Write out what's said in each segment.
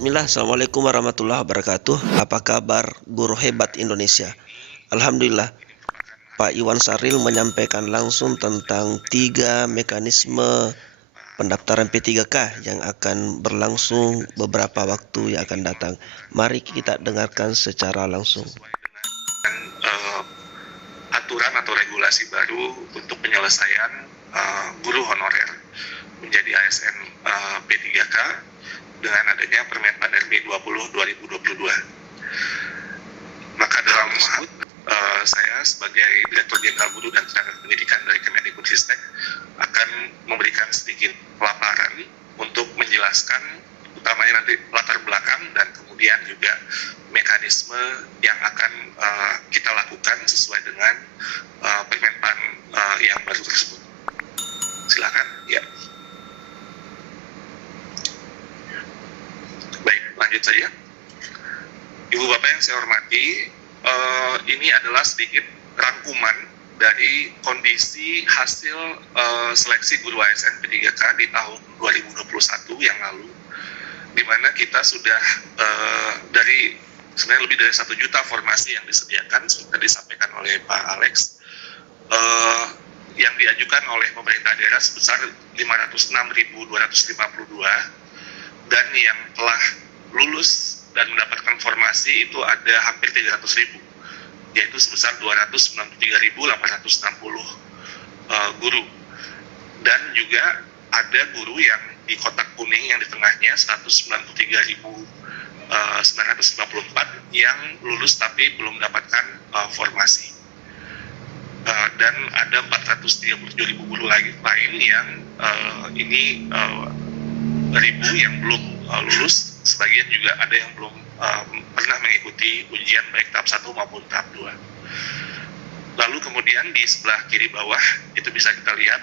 Bismillah, Assalamualaikum warahmatullahi wabarakatuh. Apa kabar guru hebat Indonesia? Alhamdulillah, Pak Iwan Saril menyampaikan langsung tentang 3 mekanisme pendaftaran P3K yang akan berlangsung beberapa waktu yang akan datang. Mari kita dengarkan secara langsung. Aturan atau regulasi baru untuk penyelesaian guru honorer menjadi ASN P3K dengan adanya Permenpan RB 20/2022. Maka dalam hal saya sebagai Direktur Jenderal Guru dan Tenaga Pendidikan dari Kemendikbudristek akan memberikan sedikit pelaparan untuk menjelaskan utamanya nanti latar belakang dan kemudian juga mekanisme yang akan kita lakukan sesuai dengan Permenpan yang baru tersebut. Silakan, ya. Baik, lanjut saja. Ibu Bapak yang saya hormati, ini adalah sedikit rangkuman dari kondisi hasil seleksi guru ASN P3K di tahun 2021 yang lalu, di mana kita sudah dari sebenarnya lebih dari 1 juta formasi yang disediakan, seperti disampaikan oleh Pak Alex, yang diajukan oleh pemerintah daerah sebesar 506.252, dan yang telah lulus dan mendapatkan formasi itu ada hampir 300.000, yaitu sebesar 293.860 guru. Dan juga ada guru yang di kotak kuning yang di tengahnya 193.954 yang lulus tapi belum mendapatkan formasi. Dan ada 437.000 guru lain yang yang belum lulus, sebagian juga ada yang belum pernah mengikuti ujian baik tahap 1 maupun tahap 2. Lalu kemudian di sebelah kiri bawah itu bisa kita lihat,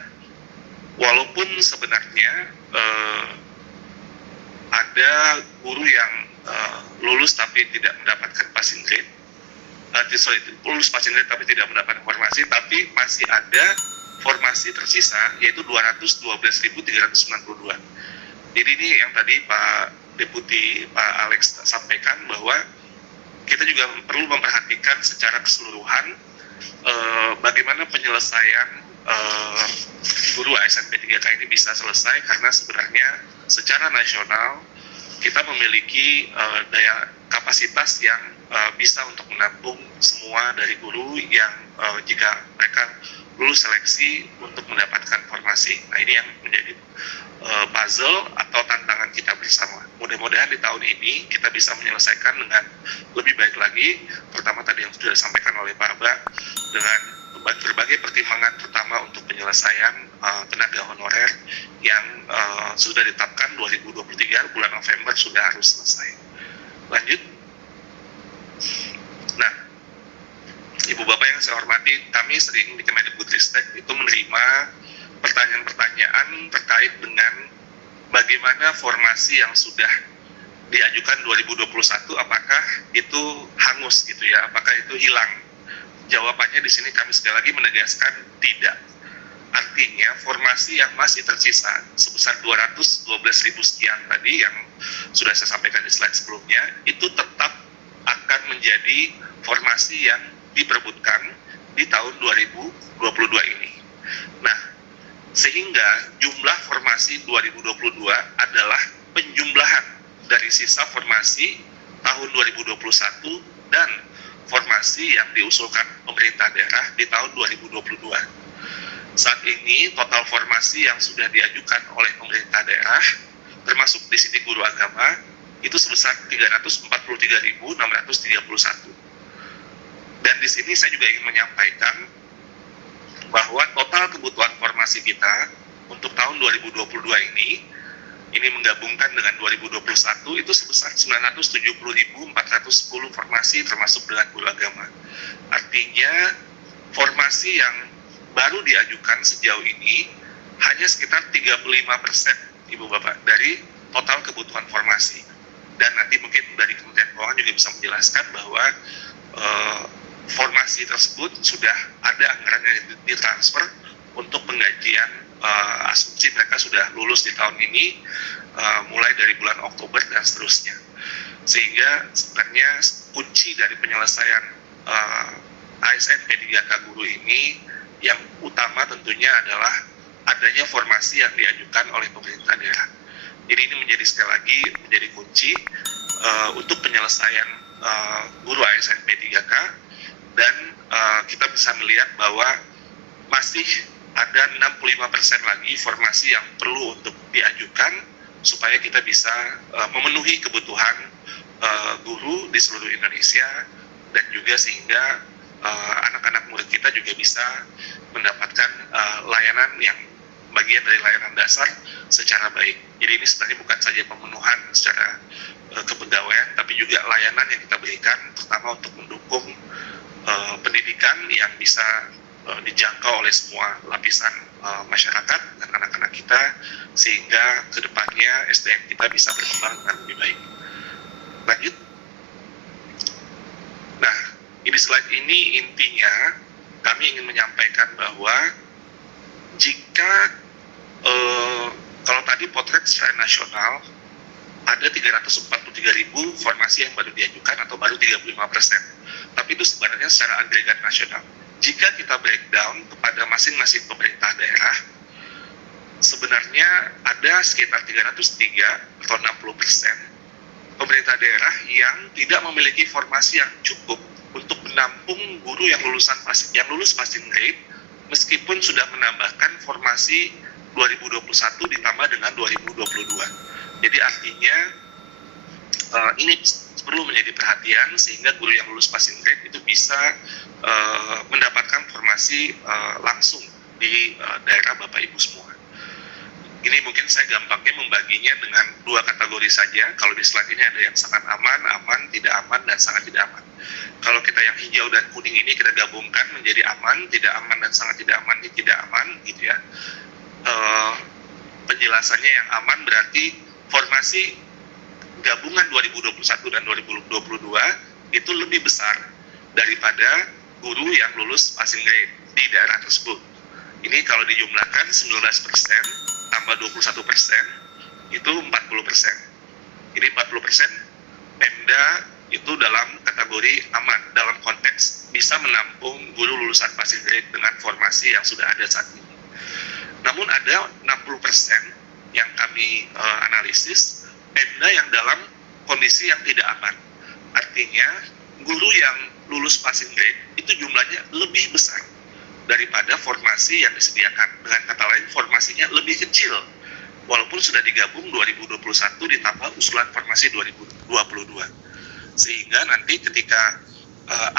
walaupun sebenarnya ada guru yang lulus tapi tidak mendapatkan passing grade, lulus passing grade tapi tidak mendapatkan formasi, tapi masih ada formasi tersisa yaitu 212.392. Jadi ini yang tadi Pak Deputi Pak Alex sampaikan, bahwa kita juga perlu memperhatikan secara keseluruhan bagaimana penyelesaian guru ASN P3K ini bisa selesai, karena sebenarnya secara nasional kita memiliki daya kapasitas yang bisa untuk menampung semua dari guru yang jika mereka lulus seleksi untuk mendapatkan formasi. Nah, ini yang menjadi puzzle atau tantangan kita bersama. Mudah-mudahan di tahun ini kita bisa menyelesaikan dengan lebih baik lagi, terutama tadi yang sudah disampaikan oleh Pak Aba, dengan berbagai pertimbangan, terutama untuk penyelesaian tenaga honorer yang sudah ditetapkan 2023 bulan November sudah harus selesai. Lanjut. Nah, Ibu Bapak yang saya hormati, kami sering di Kemendikbudristek itu menerima pertanyaan-pertanyaan terkait dengan bagaimana formasi yang sudah diajukan 2021, apakah itu hangus gitu ya, apakah itu hilang. Jawabannya di sini kami sekali lagi menegaskan tidak. Artinya formasi yang masih tersisa sebesar 212.000 sekian tadi yang sudah saya sampaikan di slide sebelumnya, itu tetap akan menjadi formasi yang diperebutkan di tahun 2022 ini. Nah, sehingga jumlah formasi 2022 adalah penjumlahan dari sisa formasi tahun 2021 dan formasi yang diusulkan pemerintah daerah di tahun 2022. Saat ini total formasi yang sudah diajukan oleh pemerintah daerah, termasuk di sini guru agama, itu sebesar 343.631. Dan di sini saya juga ingin menyampaikan bahwa total kebutuhan formasi kita untuk tahun 2022 ini menggabungkan dengan 2021 itu sebesar 970.410 formasi termasuk dengan guru agama. Artinya formasi yang baru diajukan sejauh ini hanya sekitar 35% Ibu Bapak dari total kebutuhan formasi. Dan nanti mungkin dari Kementerian Keuangan juga bisa menjelaskan bahwa formasi tersebut sudah ada anggaran yang ditransfer untuk penggajian asumsi mereka sudah lulus di tahun ini, mulai dari bulan Oktober dan seterusnya. Sehingga sebenarnya kunci dari penyelesaian ASN P3K guru ini yang utama tentunya adalah adanya formasi yang diajukan oleh pemerintah daerah. Jadi ini menjadi sekali lagi menjadi kunci untuk penyelesaian guru ASN P3K, dan kita bisa melihat bahwa masih ada 65% lagi formasi yang perlu untuk diajukan supaya kita bisa memenuhi kebutuhan guru di seluruh Indonesia, dan juga sehingga anak-anak murid kita juga bisa mendapatkan layanan yang bagian dari layanan dasar secara baik. Jadi ini sebenarnya bukan saja pemenuhan secara kepegawaian, tapi juga layanan yang kita berikan, terutama untuk mendukung pendidikan yang bisa dijangkau oleh semua lapisan masyarakat dan anak-anak kita, sehingga kedepannya SDM kita bisa berkembang dengan lebih baik. Lanjut. Nah, di slide ini intinya kami ingin menyampaikan bahwa jika kalau tadi potret secara nasional ada 343.000 formasi yang baru diajukan atau baru 35%, tapi itu sebenarnya secara agregat nasional. Jika kita breakdown kepada masing-masing pemerintah daerah, sebenarnya ada sekitar 303 atau 60% pemerintah daerah yang tidak memiliki formasi yang cukup untuk menampung guru yang lulus passing grade, meskipun sudah menambahkan formasi 2021 ditambah dengan 2022. Jadi artinya ini perlu menjadi perhatian sehingga guru yang lulus passing grade itu bisa mendapatkan formasi langsung di daerah Bapak Ibu semua. Ini mungkin saya gampangnya membaginya dengan dua kategori saja. Kalau di slide ini ada yang sangat aman, aman, tidak aman, dan sangat tidak aman. Kalau kita yang hijau dan kuning ini kita gabungkan menjadi aman, tidak aman, dan sangat tidak aman, ini tidak aman, gitu ya. Penjelasannya yang aman berarti formasi gabungan 2021 dan 2022 itu lebih besar daripada guru yang lulus passing grade di daerah tersebut. Ini kalau dijumlahkan 19% tambah 21% itu 40%. Jadi 40% Pemda itu dalam kategori aman, dalam konteks bisa menampung guru lulusan passing grade dengan formasi yang sudah ada saat ini. Namun ada 60% yang kami analisis Pemda yang dalam kondisi yang tidak aman. Artinya guru yang lulus passing grade itu jumlahnya lebih besar daripada formasi yang disediakan. Dengan kata lain, formasinya lebih kecil walaupun sudah digabung 2021 ditambah usulan formasi 2022. Sehingga nanti ketika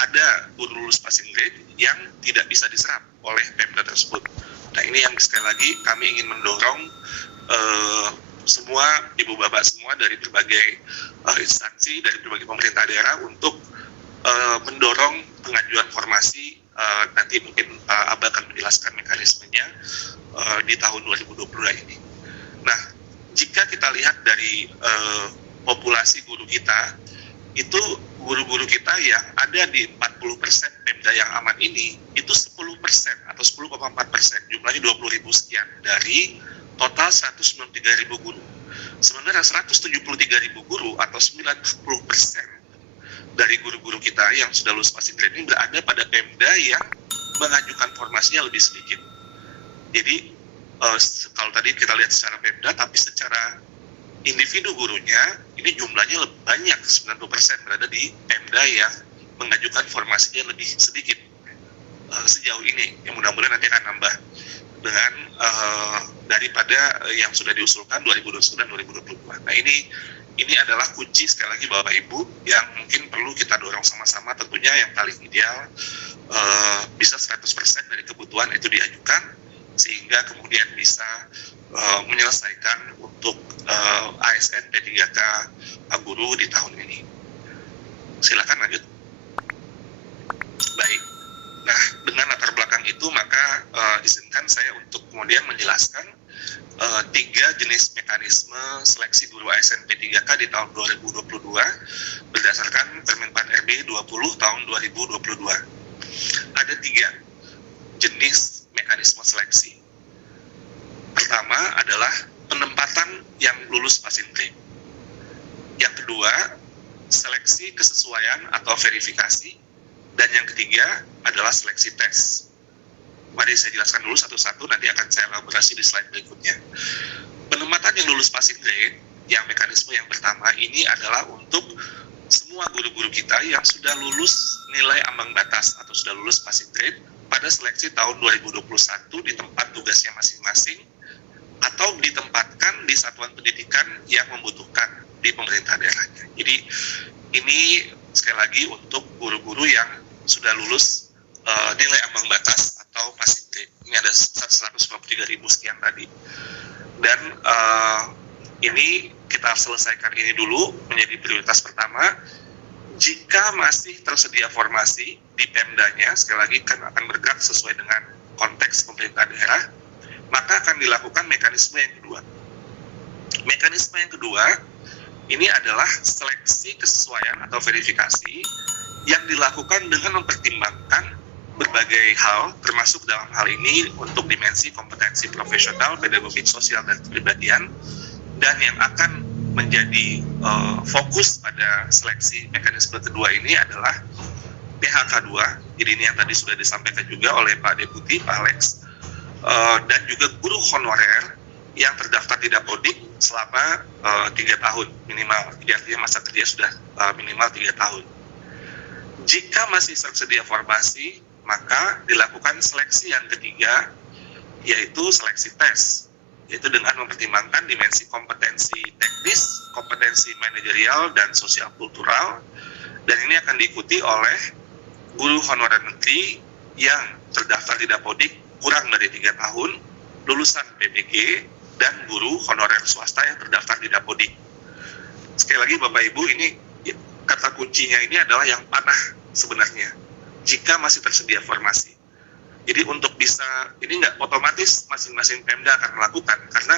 ada guru lulus passing grade yang tidak bisa diserap oleh Pemda tersebut. Nah, ini yang sekali lagi kami ingin mendorong semua ibu bapak semua dari berbagai instansi, dari berbagai pemerintah daerah untuk mendorong pengajuan formasi. Nanti mungkin Abah akan menjelaskan mekanismenya di tahun 2022 ini. Nah, jika kita lihat dari populasi guru kita, itu guru-guru kita yang ada di 40% Pemda yang aman ini, itu 10% atau 10,4%, jumlahnya 20.000 sekian dari total 193.000 guru. Sebenarnya 173.000 guru atau 90% dari guru-guru kita yang sudah lulus passing grade ini berada pada Pemda yang mengajukan formasinya lebih sedikit. Jadi kalau tadi kita lihat secara Pemda, tapi secara individu gurunya ini jumlahnya lebih banyak, 90% berada di Pemda yang mengajukan formasinya lebih sedikit sejauh ini. Yang mudah-mudahan nanti akan nambah dengan daripada yang sudah diusulkan 2021 dan 2022. Nah, ini adalah kunci sekali lagi Bapak Ibu yang mungkin perlu kita dorong sama-sama. Tentunya yang paling ideal bisa 100% dari kebutuhan itu diajukan, sehingga kemudian bisa menyelesaikan untuk ASN P3K guru di tahun ini. Silakan lanjut. Baik. Nah, dengan latar belakang itu maka izinkan saya untuk kemudian menjelaskan 3 jenis mekanisme seleksi guru ASN P3K di tahun 2022 berdasarkan Permenpan RB 20 tahun 2022. Ada 3 jenis mekanisme seleksi. Pertama adalah penempatan yang lulus passing grade. Yang kedua, seleksi kesesuaian atau verifikasi, dan yang ketiga adalah seleksi tes. Mari saya jelaskan dulu satu-satu, nanti akan saya elaborasi di slide berikutnya. Penempatan yang lulus passing grade, yang mekanisme yang pertama ini adalah untuk semua guru-guru kita yang sudah lulus nilai ambang batas atau sudah lulus passing grade pada seleksi tahun 2021 di tempat tugasnya masing-masing atau ditempatkan di satuan pendidikan yang membutuhkan di pemerintah daerahnya. Jadi ini sekali lagi untuk guru-guru yang sudah lulus nilai ambang batas atau passing grade. Ini ada 153.000 sekian tadi. Dan ini kita selesaikan ini dulu menjadi prioritas pertama. Jika masih tersedia formasi di Pemdanya, sekali lagi kan akan bergerak sesuai dengan konteks pemerintah daerah, maka akan dilakukan mekanisme yang kedua. Mekanisme yang kedua ini adalah seleksi kesesuaian atau verifikasi yang dilakukan dengan mempertimbangkan berbagai hal, termasuk dalam hal ini untuk dimensi kompetensi profesional, pedagogik, sosial, dan kepribadian, dan yang akan menjadi fokus pada seleksi mekanisme kedua ini adalah PHK 2, jadi ini yang tadi sudah disampaikan juga oleh Pak Deputi, Pak Alex, dan juga guru honorer yang terdaftar di Dapodik selama 3 tahun minimal, jadi artinya masa kerja sudah minimal 3 tahun. Jika masih tersedia formasi, maka dilakukan seleksi yang ketiga, yaitu seleksi tes, yaitu dengan mempertimbangkan dimensi kompetensi teknis, kompetensi manajerial, dan sosial kultural, dan ini akan diikuti oleh guru honorer negeri yang terdaftar di Dapodik kurang dari 3 tahun, lulusan PPG, dan guru honorer swasta yang terdaftar di Dapodik. Sekali lagi Bapak Ibu, ini kata kuncinya ini adalah yang panah sebenarnya, jika masih tersedia formasi. Jadi untuk bisa, ini nggak otomatis masing-masing Pemda akan melakukan, karena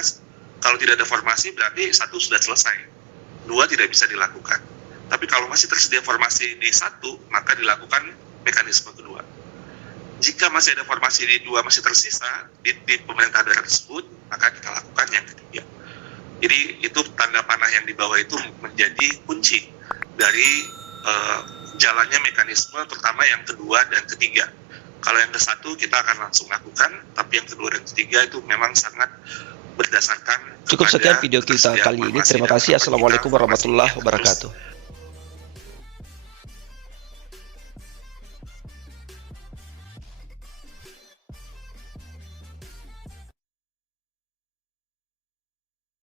kalau tidak ada formasi berarti 1 sudah selesai, 2 tidak bisa dilakukan. Tapi kalau masih tersedia formasi di 1, maka dilakukan mekanisme kedua. Jika masih ada formasi di 2 masih tersisa di pemerintah daerah tersebut, maka kita lakukan yang ketiga. Jadi itu tanda panah yang di bawah itu menjadi kunci dari jalannya mekanisme, terutama yang kedua dan ketiga. Kalau yang ke 1 kita akan langsung lakukan, tapi yang kedua dan ketiga itu memang sangat berdasarkan. Cukup sekian video kita kali ini. Terima kasih. Assalamualaikum warahmatullahi wabarakatuh.